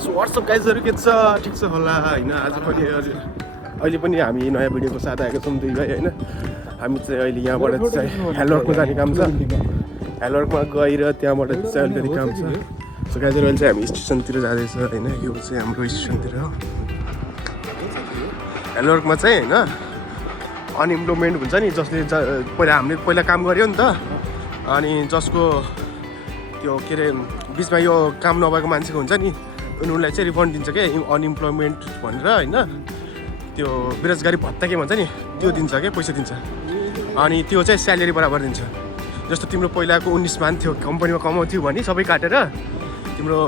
so what's up गाइजहरु के छ ठीक छ होला हैन आज पनि अहिले पनि हामी नयाँ भिडियोको साथ आएको छौँ दुई भाइ हैन हामी चाहिँ अहिले यहाँबाट चाहिँ हेलवर्कमा जाने काम छ हेलवर्कमा गएर त्यहाँबाट चाहिँ अलिकति काम छ सो गाइजहरु अहिले चाहिँ हामी स्टेसनतिर जाँदैछ हैन यो चाहिँ हाम्रो स्टेसनतिर हो हेलवर्कमा चाहिँ हैन अनइम्प्लोयमेन्ट हुन्छ नि जसले हामीले पहिला काम गर्यो नि त अनि जसको त्यो के अरे बिचमा यो काम नभएको मान्छेको हुन्छ नि उनीहरूलाई चाहिँ रिफन्ड दिन्छ क्या अनइम्प्लोयमेन्ट भनेर हैन त्यो बेरोजगारी भत्ता के भन्छ नि त्यो दिन्छ क्या पैसा दिन्छ अनि त्यो चाहिँ स्यालेरी बराबर दिन्छ जस्तो तिम्रो पहिलाको 19 मान थियो कम्पनीमा कमाउँथ्यो भने सबै काटेर तिम्रो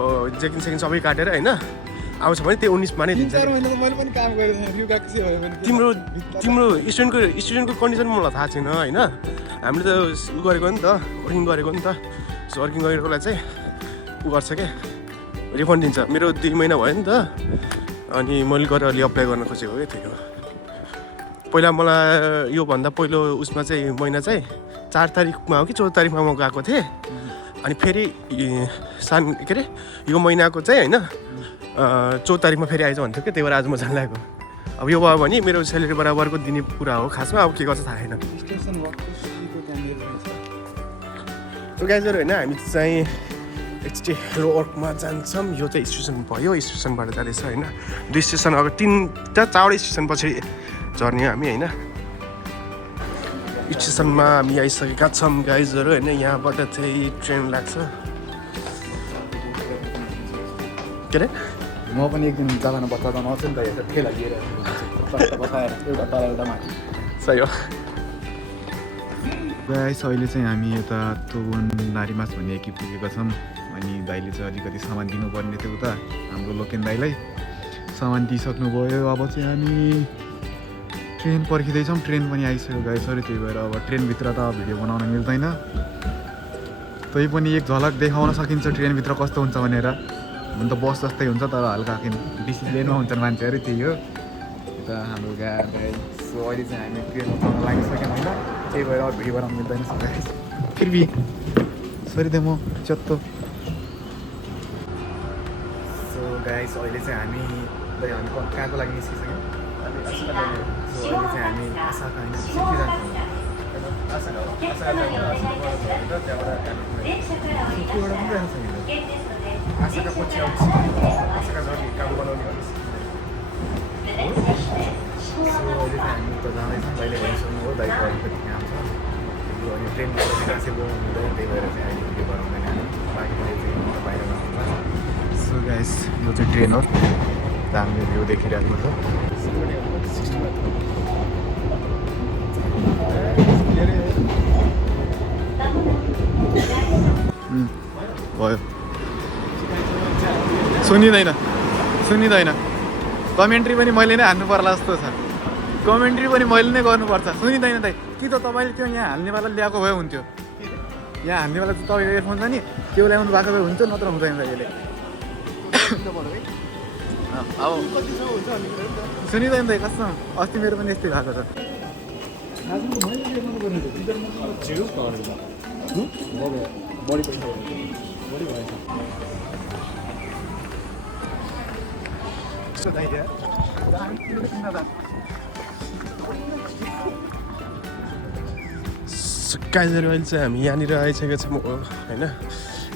जेकिन सेकिन सबै काटेर हैन आउँछ भने त्यो 19 मानै दिन्छ तिम्रो स्टुडेन्टको कन्डिसन मलाई थाहा छैन हैन हामीले त उ गरेको नि त वर्किङ गरेको नि त सो वर्किङ गरेकोलाई चाहिँ उ गर्छ क्या रिफन्ड दिन्छ मेरो 2 महिना भयो नि त अनि मैले गएर अलि अप्लाई गर्न खोजेको क्या त्यही हो पहिला मलाई योभन्दा पहिलो उसमा चाहिँ महिना चाहिँ 4 तारिकमा हो कि 14 तारिकमा म गएको थिएँ अनि फेरि के अरे यो महिनाको चाहिँ होइन 14 तारिकमा फेरि आइज भन्थ्यो क्या त्यही भएर आज म जान लागेको अब यो भयो भने मेरो स्यालेरी बराबरको दिने कुरा हो खासमा अब के गर्छ थाहा छैन सो गाइजहरु होइन हामी चाहिँ एकचोटि हेलवर्कमा जान्छौँ यो चाहिँ स्टेसन भयो स्टेसनबाट जाँदैछ होइन 2 स्टेसन अगाडि 3-4 स्टेसन पछि झर्ने हामी होइन स्टेसनमा हामी आइसकेका छौँ गाइजहरु होइन यहाँबाट चाहिँ ट्रेन लाग्छ के अरे म पनि एक दिन जाँदा बच्चा आउँछु नि त हेर ठेला लिएर बसाएर एउटा तल एउटा माथि सही हो गाइस अहिले चाहिँ हामी यता तोवन नारीमास भन्ने एकी पुगेका छौँ अनि दाइले चाहिँ अलिकति सामान दिनुपर्ने थियो उता हाम्रो लोकेन दाइलाई सामान दिइसक्नुभयो अब चाहिँ हामी ट्रेन पर्खिँदैछौँ ट्रेन पनि आइसक्यो गाइसहरू त्यही भएर अब ट्रेनभित्र त भिडियो बनाउन मिल्दैन तै पनि एक झलक देखाउन सकिन्छ ट्रेनभित्र कस्तो हुन्छ भनेर हुन त बस जस्तै हुन्छ तर हल्का डिसिप्लिनमा हुन्छन् मान्छेहरू त्यही हो यता हाम्रो गाई सो अहिले चाहिँ हामी ट्रेनमा चढ्न लागिसक्यौँ होइन त्यही भएर अब भिडियो बनाउनु मिल्दैन फेरि सरी दे म चत्तो सो गाइस अहिले चाहिँ हामी कहाँको लागि निस्किसक्यौँ सो अहिले चाहिँ हामी आशाका होइन सिटी जान्छौँ आशाका पछि आउँछ आशाका झरी काम बनाउने सो अहिले चाहिँ हामी त जाँदैछौँ दाइले भनिसक्नु हो दाइको अलिकति काम छ अनि ट्रेनबाट चाहिँ हुँदैन त्यही भएर चाहिँ अहिले भिडियो बनाउँदैन बाँकी चाहिँ बाहिर बनाउँछ सो गाइस यो चाहिँ ट्रेन हो हामीले भ्यू देखिरहेको छ भयो सुनिँदैन कमेन्ट्री पनि मैले नै हान्नु पर्ला जस्तो छ कमेन्ट्री पनि मैले नै गर्नुपर्छ सुनिँदैन दाइ कि त तपाईँले त्यो यहाँ हाल्नेवाला ल्याएको भए हुन्थ्यो यहाँ हाल्नेवाला चाहिँ तपाईँको इयरफोन छ नि त्यो ल्याउनु भएको भए हुन्थ्यो नत्र हुँदैन अहिले सुनिँदैन दाइ कसम अस्ति मेरो पनि यस्तै भएको छ गाइजहरु अहिले चाहिँ हामी यहाँनिर आइसकेका छौँ होइन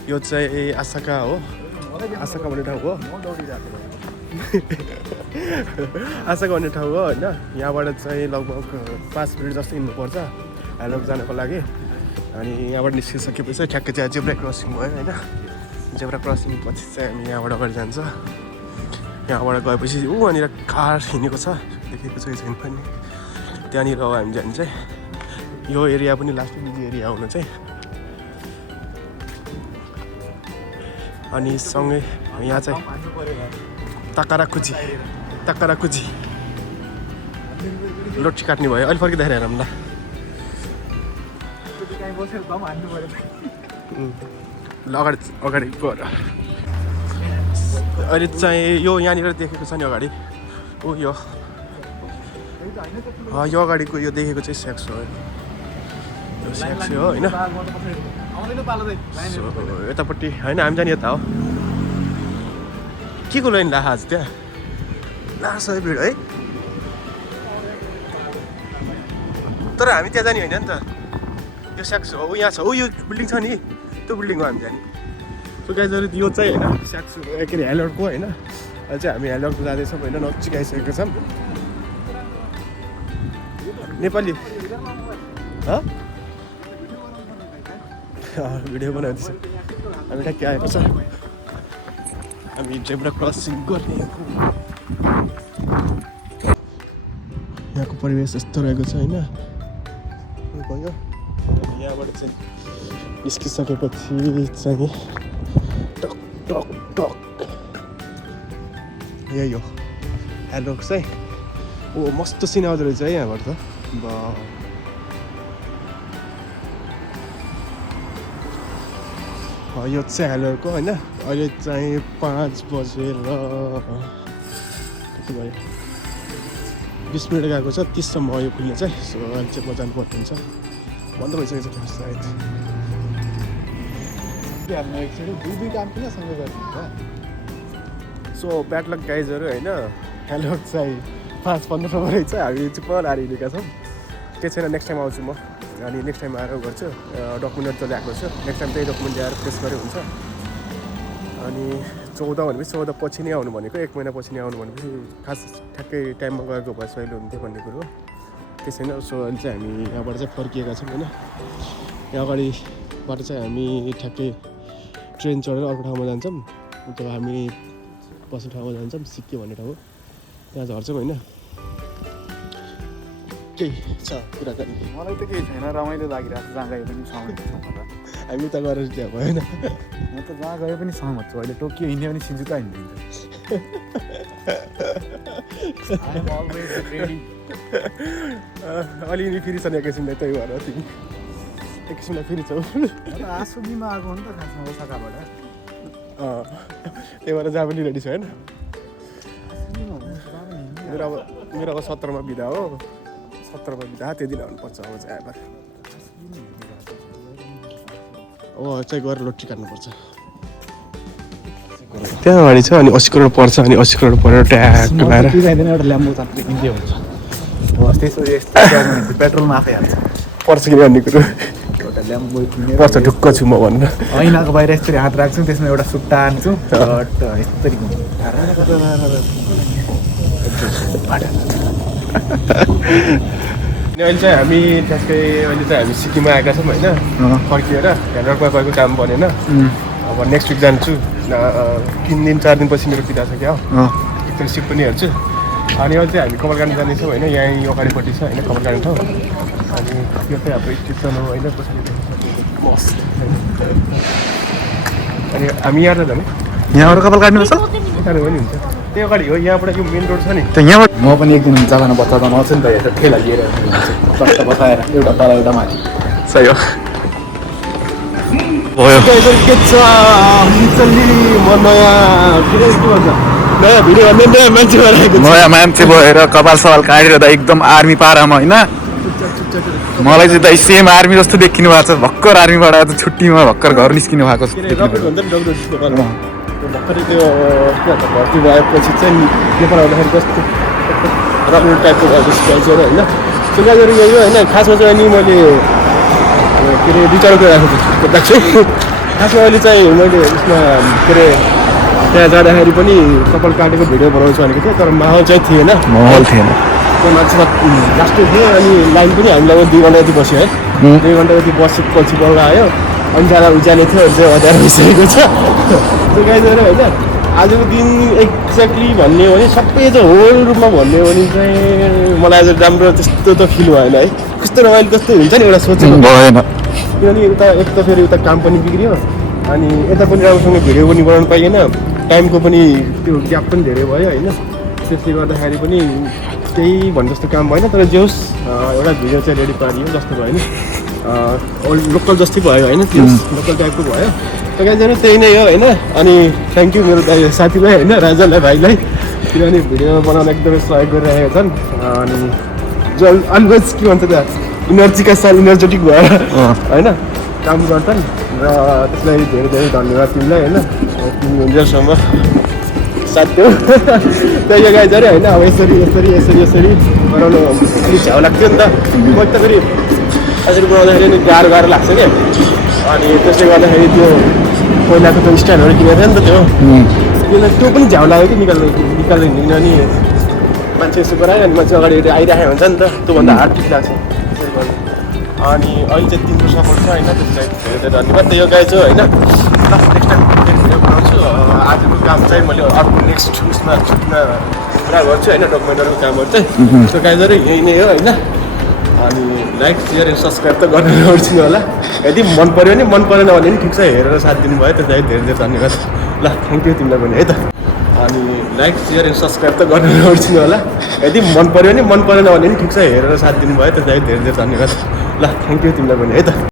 यो चाहिँ आशाका हो आशाका भन्ने ठाउँ हो आशाका भन्ने ठाउँ हो होइन यहाँबाट चाहिँ लगभग 5 मिनट जस्तो हिँड्नुपर्छ हेलवर्क जानको लागि अनि यहाँबाट निस्किसकेपछि ठ्याक्कै चाहिँ जेब्रा क्रसिङ भयो होइन जेब्रा क्रसिङ पछि चाहिँ हामी यहाँबाट अगाडि जान्छ यहाँबाट गएपछि वहाँनिर कार हिँडेको छ देखेको छ छैन पनि त्यहाँनिर हो हामी जाने चाहिँ यो एरिया पनि लास्ट एरिया आउनु चाहिँ अनि सँगै यहाँ चाहिँ ताकाराकुजी लोटी काट्ने भयो अहिले फर्किँदाखेरि हेरौँ ल अगाडि गएर अहिले चाहिँ यो यहाँनिर देखेको छ नि अगाडि यो अगाडिको यो देखेको चाहिँ सेक्स हो यो सेक्स हो होइन यतापट्टि होइन हामी जाने यता हो के को लाइन लाखा आज त्यहाँ लास भिड है तर हामी त्यहाँ जाने होइन नि त यो स्याक्स हो यहाँ छ यो बिल्डिङ छ नि त्यो बिल्डिङमा हामी जाने सो गाइजहरू यो चाहिँ होइन स्याक्स के अरे हेलर्टको होइन अहिले चाहिँ हामी हेलर्टको जाँदैछौँ होइन नचिकाइसकेको छौँ नेपाली भिडियो बनाउँदैछ हामी ठ्याक्कै आएको छ हामी जेब्रा क्रसिङ गर्ने यहाँको परिवेश यस्तो रहेको छ होइन भयो यहाँबाट चाहिँ निस्किसकेपछि चाहिँ टक टक टक यही हो हेलर्ट चाहिँ ओ मस्तो सिन आउँदो रहेछ है यहाँबाट त यो चाहिँ हेलर्टको होइन अहिले चाहिँ 5 बजेर कति भयो 20 मिनट गएको छ 30 सम्म यो खुल्ने चाहिँ सो अहिले चाहिँ म जानुपर्ने हुन्छ बन्द भइसकेको छ सायद दुई काम किन सँगै गर्नुहुन्छ सो ब्याड लक गाइजहरू होइन हेलर्ट चाहिँ 5:15 रहेछ हामी चुप्प हारिदिएका छौँ के छैन नेक्स्ट टाइम आउँछु म अनि नेक्स्ट टाइम आएर गर्छु डकुमेन्ट त ल्याएको छु नेक्स्ट टाइम त्यही डकुमेन्ट ल्याएर प्रेस गरे हुन्छ अनि 14 भनेपछि 14 पछि नै आउनु भनेको 1 महिना पछि नै आउनु भनेपछि खास ठ्याक्कै टाइममा गएको भए सहिलो हुन्थ्यो भन्ने कुरो त्यही छैन सो अहिले चाहिँ हामी यहाँबाट चाहिँ फर्किएका छौँ होइन यहाँ अगाडिबाट चाहिँ हामी ठ्याक्कै ट्रेन चढेर अर्को ठाउँमा जान्छौँ जब हामी बस्ने ठाउँमा जान्छौँ सिक्के भन्ने ठाउँ हो त्यहाँ झर्छौँ होइन केही छ कुराकानी मलाई त केही छैन रमाइलो लागिरहेको छ जहाँ गए पनि सहमत छु हामी उता गएर त्यहाँ भएन म त जहाँ गए पनि सहमत छु अहिले टोकियो हिँड्यो भने सिजुका हिँडिदिन्छ अलिअलि फेरि छन् एकैछिनलाई त्यही भएर तिमी एकैछिनलाई फेरि छौ आसुबीमा आएको हो नि त खासमा ओसाकाबाट त्यही भएर जहाँ पनि रेडी छ होइन मेरो अब 17मा बिदा हो 17मा बिदा त्यो दिन आउनुपर्छ अब चाहिँ आएर अब चाहिँ गएर लोट्री काट्नुपर्छ त्यहाँ अगाडि छ अनि 80 करोड पर्छ अनि 80 करोड परेर ट्याक लगाएर एउटा ल्याम्बो चाप्ले किन्थ्यो हुन्छ पेट्रोलमा आफै हाल्छ पर्छ कि भन्ने कुरो एउटा ल्याम्बो किनेर पर्छ ढुक्क छु म भन्न ऐनाको बाहिर यसरी हात राख्छु त्यसमा एउटा सुट्टा हान्छु यसरी अहिले चाहिँ हामी ठ्याक्कै अहिले चाहिँ हामी सिक्किममा आएका छौँ होइन फर्किएर हेलर्टमा गएको काम बनेन अब नेक्स्ट विक जान्छु 3 दिन 4 दिनपछि मेरो बिदा छ क्या एकचोटि सिप पनि हेर्छु अनि अहिले चाहिँ हामी कपाल काट्न जानेछौँ होइन यहीँ अगाडिपट्टि छ होइन कपाल काट्ने ठाउँ अनि यो चाहिँ हाम्रो स्टेसन हो होइन मस्त अनि हामी यहाँ जाने यहाँबाट कपाल काट्नुपर्छ काट्नु पनि हुन्छ त्यही अगाडि हो यहाँबाट यो मेन रोड छ नि त यहाँबाट म पनि एक दिन जग्गामा बचाउन आउँछु नि त हेरेर ठेला लिएर कष्ट बसाएर एउटा तल एउटा माथि सही हो भयो के छ म नयाँ भिडियो भन्ने नयाँ मान्छे बनाएको नयाँ मान्छे भएर कपाल सवाल काटेर त एकदम आर्मी पारामा होइन मलाई चाहिँ त सेम आर्मी जस्तो देखिनु भएको छ भर्खर आर्मीबाट छुट्टीमा भर्खर घर निस्किनु भएको भर्खरै त्यो के भन्छ भर्ती भएपछि चाहिँ नेपाल आउँदाखेरि कस्तो राम्रो टाइपको भएको स्टाइल होइन सुन्दाखेरि यही हो होइन खासमा चाहिँ अनि मैले के अरे विचार गरिरहेको छु खासमा अहिले चाहिँ मैले उसमा के अरे त्यहाँ जाँदाखेरि पनि कपाल काटेको भिडियो बनाउँछु भनेको थियो तर माहौल चाहिँ थिएन त्यो मान्छेमा लास्टै थियो अनि लाइन पनि हामीलाई 2 घन्टा जति बस्यो है 2 घन्टा जति बसेपछि बल्ल आयो अनि जाँदा उज्याले थियो चाहिँ अँध्यारो भइसकेको छ त्यो गाइजहरू होइन आजको दिन एक्ज्याक्टली भन्ने हो भने सबै चाहिँ होल रूपमा भन्ने हो भने चाहिँ मलाई आज राम्रो त्यस्तो त फिल भएन है कस्तो रमाइलो कस्तो हुन्छ नि एउटा सोचेको भएन किनभने उता एक त फेरि उता काम पनि बिग्रियो अनि यता पनि राम्रोसँग भिडियो पनि बनाउनु पाइएन टाइमको पनि त्यो ग्याप पनि धेरै भयो होइन त्यसले गर्दाखेरि पनि त्यही भने जस्तो काम भएन तर जे होस् एउटा भिडियो चाहिँ रेडी पारियो जस्तो भयो नि लोकल जस्तै भयो होइन त्यो लोकल टाइपको भयो गाइजहरू त्यही नै हो होइन अनि थ्याङ्क यू मेरो साथीलाई होइन राजालाई भाइलाई किनभने भिडियो बनाउन एकदमै सहयोग गरिरहेका छन् अनि जो अलवेज के भन्छ त इनर्जीका साथ इनर्जेटिक भएर होइन काम गर्छन् र त्यसलाई धेरै धेरै धन्यवाद तिमीलाई होइन तिमी हुन्जेलसम्म साथ्यो त्यही यो गाई चाहिँ होइन अब यसरी बनाउनु अलिक झ्याउ लाग्थ्यो नि त म त फेरि यसरी बनाउँदाखेरि नि गाह्रो लाग्छ क्या अनि त्यसले गर्दाखेरि त्यो पहिलाको त्यो स्ट्यान्डहरू किनेको थियो नि त त्यो पनि झ्याउ लाग्यो कि निकाल्दैन किनभने मान्छे यसो गरायो अनि मान्छे अगाडि आइरहेको हुन्छ नि त त्योभन्दा हार्ड ठिक लाग्छ त्यसरी गर्नु अनि अहिले चाहिँ तिम्रो सपोर्ट छ होइन त्यसलाई धेरै धेरै धन्यवाद त्यही यो गाई चाहिँ होइन ल नेक्स्ट टाइम भिडियो बनाउँछु आजको काम चाहिँ मैले अर्को नेक्स्ट उसमा पुरा गर्छु होइन डकुमेन्टरको कामहरू चाहिँ त्यो गाई चाहिँ यही नै हो होइन अनि लाइक सेयर एन्ड सब्सक्राइब त गर्न नबिर्सिनु होला यदि मन पऱ्यो भने मन परेन भने पनि ठिक छ हेरेर साथ दिनुभयो त्यसलाई धेरै धेरै धन्यवाद ल थ्याङ्क यू तिमीलाई पनि है त अनि लाइक सेयर एन्ड सब्सक्राइब त गर्न नबिर्सिनु होला यदि मन पऱ्यो भने मन परेन भने पनि ठिक छ हेरेर साथ दिनुभयो त्यसलाई धेरै धेरै धन्यवाद ल थ्याङ्क यू तिमीलाई पनि है त